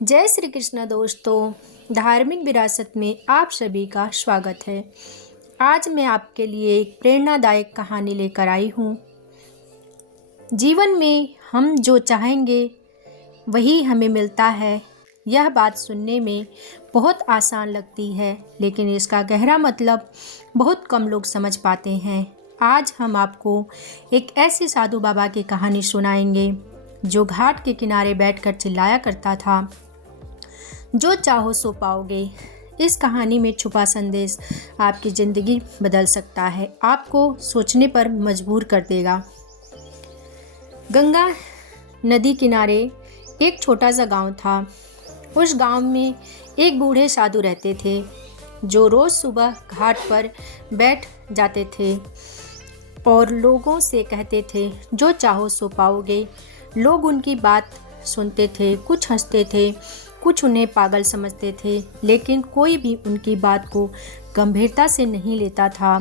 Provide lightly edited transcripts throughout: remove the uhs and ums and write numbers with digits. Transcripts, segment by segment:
जय श्री कृष्ण दोस्तों। धार्मिक विरासत में आप सभी का स्वागत है। आज मैं आपके लिए एक प्रेरणादायक कहानी लेकर आई हूँ। जीवन में हम जो चाहेंगे वही हमें मिलता है। यह बात सुनने में बहुत आसान लगती है, लेकिन इसका गहरा मतलब बहुत कम लोग समझ पाते हैं। आज हम आपको एक ऐसे साधु बाबा की कहानी सुनाएंगे जो घाट के किनारे बैठकर चिल्लाया करता था, जो चाहो सो पाओगे। इस कहानी में छुपा संदेश आपकी ज़िंदगी बदल सकता है, आपको सोचने पर मजबूर कर देगा। गंगा नदी किनारे एक छोटा सा गांव था। उस गांव में एक बूढ़े साधु रहते थे जो रोज़ सुबह घाट पर बैठ जाते थे और लोगों से कहते थे, जो चाहो सो पाओगे। लोग उनकी बात सुनते थे, कुछ हंसते थे, कुछ उन्हें पागल समझते थे, लेकिन कोई भी उनकी बात को गंभीरता से नहीं लेता था।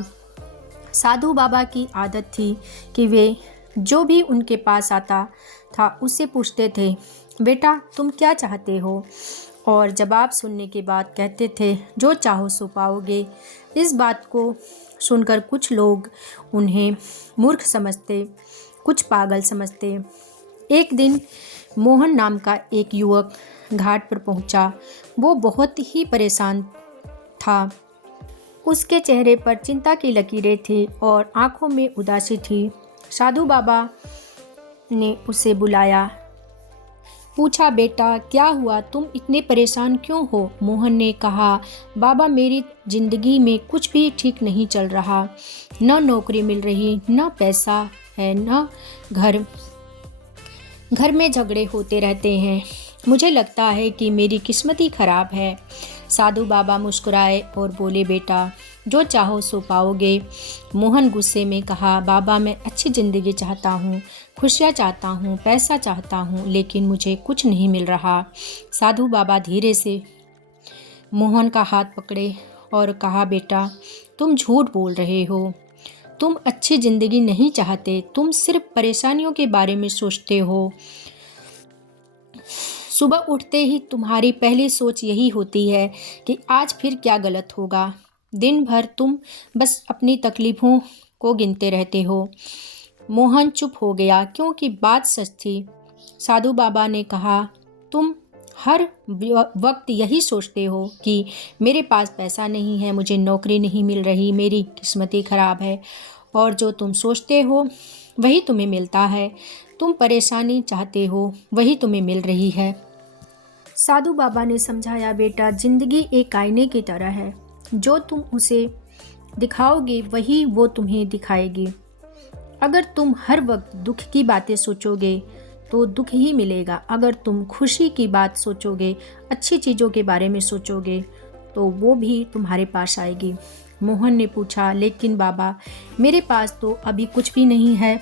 साधु बाबा की आदत थी कि वे जो भी उनके पास आता था उससे पूछते थे, बेटा तुम क्या चाहते हो? और जवाब सुनने के बाद कहते थे, जो चाहो सो पाओगे। इस बात को सुनकर कुछ लोग उन्हें मूर्ख समझते, कुछ पागल समझते। एक दिन मोहन नाम का एक युवक घाट पर पहुंचा। वो बहुत ही परेशान था। उसके चेहरे पर चिंता की लकीरें थी और आंखों में उदासी थी। साधु बाबा ने उसे बुलाया, पूछा, बेटा क्या हुआ, तुम इतने परेशान क्यों हो? मोहन ने कहा, बाबा मेरी जिंदगी में कुछ भी ठीक नहीं चल रहा। न नौकरी मिल रही, न पैसा है, न घर में झगड़े होते रहते हैं। मुझे लगता है कि मेरी किस्मत ही खराब है। साधु बाबा मुस्कुराए और बोले, बेटा जो चाहो सो पाओगे। मोहन गुस्से में कहा, बाबा मैं अच्छी ज़िंदगी चाहता हूँ, खुशियाँ चाहता हूँ, पैसा चाहता हूँ, लेकिन मुझे कुछ नहीं मिल रहा। साधु बाबा धीरे से मोहन का हाथ पकड़े और कहा, बेटा तुम झूठ बोल रहे हो। तुम अच्छी ज़िंदगी नहीं चाहते, तुम सिर्फ परेशानियों के बारे में सोचते हो। सुबह उठते ही तुम्हारी पहली सोच यही होती है कि आज फिर क्या गलत होगा। दिन भर तुम बस अपनी तकलीफ़ों को गिनते रहते हो। मोहन चुप हो गया क्योंकि बात सच थी। साधु बाबा ने कहा, तुम हर वक्त यही सोचते हो कि मेरे पास पैसा नहीं है, मुझे नौकरी नहीं मिल रही, मेरी किस्मत ही खराब है, और जो तुम सोचते हो वही तुम्हें मिलता है। तुम परेशानी चाहते हो, वही तुम्हें मिल रही है। साधु बाबा ने समझाया, बेटा जिंदगी एक आईने की तरह है, जो तुम उसे दिखाओगे वही वो तुम्हें दिखाएगी। अगर तुम हर वक्त दुख की बातें सोचोगे तो दुख ही मिलेगा। अगर तुम खुशी की बात सोचोगे, अच्छी चीज़ों के बारे में सोचोगे, तो वो भी तुम्हारे पास आएगी। मोहन ने पूछा, लेकिन बाबा मेरे पास तो अभी कुछ भी नहीं है,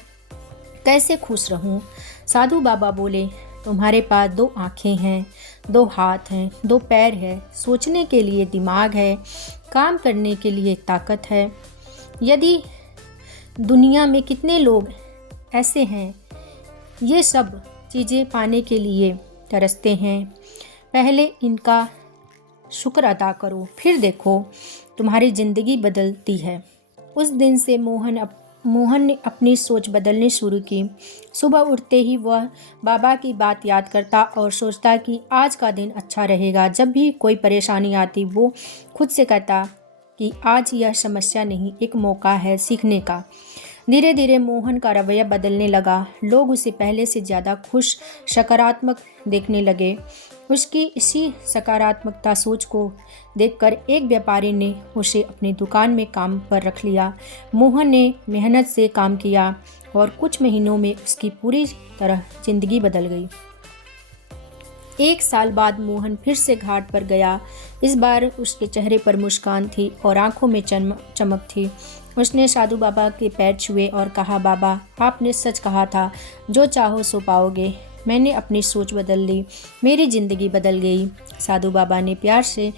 कैसे खुश रहूं? साधु बाबा बोले, तुम्हारे पास 2 आँखें हैं, 2 हाथ हैं, 2 पैर है, सोचने के लिए दिमाग है, काम करने के लिए ताकत है। यदि दुनिया में कितने लोग ऐसे हैं, ये सब चीज़ें पाने के लिए तरसते हैं। पहले इनका शुक्र अदा करो, फिर देखो तुम्हारी ज़िंदगी बदलती है। उस दिन से मोहन ने अपनी सोच बदलनी शुरू की। सुबह उठते ही वह बाबा की बात याद करता और सोचता कि आज का दिन अच्छा रहेगा। जब भी कोई परेशानी आती वो खुद से कहता कि आज यह समस्या नहीं, एक मौका है सीखने का। धीरे धीरे मोहन का रवैया बदलने लगा। लोग उसे पहले से ज़्यादा खुश, सकारात्मक देखने लगे। उसकी इसी सकारात्मकता सोच को देखकर एक व्यापारी ने उसे अपनी दुकान में काम पर रख लिया। मोहन ने मेहनत से काम किया और कुछ महीनों में उसकी पूरी तरह जिंदगी बदल गई। 1 साल बाद मोहन फिर से घाट पर गया। इस बार उसके चेहरे पर मुस्कान थी और आंखों में चमक थी। उसने साधु बाबा के पैर छुए और कहा, बाबा आपने सच कहा था, जो चाहो सो पाओगे। मैंने अपनी सोच बदल ली, मेरी ज़िंदगी बदल गई। साधु बाबा ने प्यार से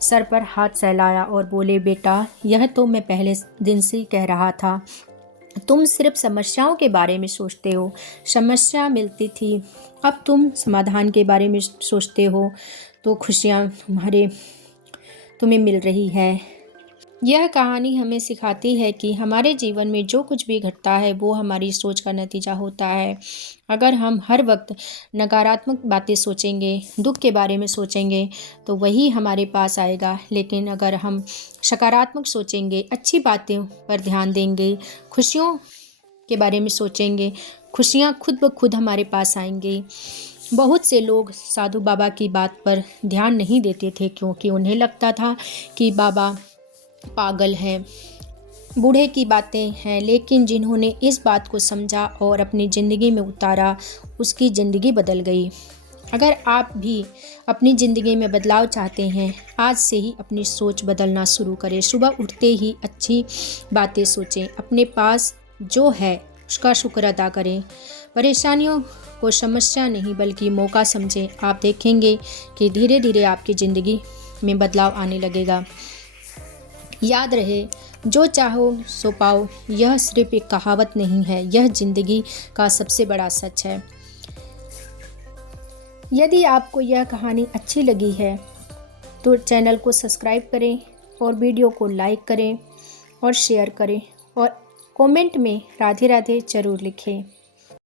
सर पर हाथ सहलाया और बोले, बेटा यह तो मैं पहले दिन से ही कह रहा था, तुम सिर्फ समस्याओं के बारे में सोचते हो। समस्या मिलती थी अब तुम समाधान के बारे में सोचते हो तो खुशियाँ तुम्हें मिल रही है। यह कहानी हमें सिखाती है कि हमारे जीवन में जो कुछ भी घटता है वो हमारी सोच का नतीजा होता है। अगर हम हर वक्त नकारात्मक बातें सोचेंगे, दुख के बारे में सोचेंगे तो वही हमारे पास आएगा। लेकिन अगर हम सकारात्मक सोचेंगे, अच्छी बातें पर ध्यान देंगे, खुशियों के बारे में सोचेंगे, खुशियाँ खुद ब खुद हमारे पास आएंगी। बहुत से लोग साधु बाबा की बात पर ध्यान नहीं देते थे क्योंकि उन्हें लगता था कि बाबा पागल है, बूढ़े की बातें हैं। लेकिन जिन्होंने इस बात को समझा और अपनी ज़िंदगी में उतारा, उसकी ज़िंदगी बदल गई। अगर आप भी अपनी ज़िंदगी में बदलाव चाहते हैं, आज से ही अपनी सोच बदलना शुरू करें। सुबह उठते ही अच्छी बातें सोचें, अपने पास जो है उसका शुक्र अदा करें। परेशानियों को समस्या नहीं बल्कि मौका समझें। आप देखेंगे कि धीरे धीरे आपकी ज़िंदगी में बदलाव आने लगेगा। याद रहे, जो चाहो सो पाओ, यह सिर्फ एक कहावत नहीं है, यह ज़िंदगी का सबसे बड़ा सच है। यदि आपको यह कहानी अच्छी लगी है तो चैनल को सब्सक्राइब करें और वीडियो को लाइक करें और शेयर करें और कमेंट में राधे राधे ज़रूर लिखें।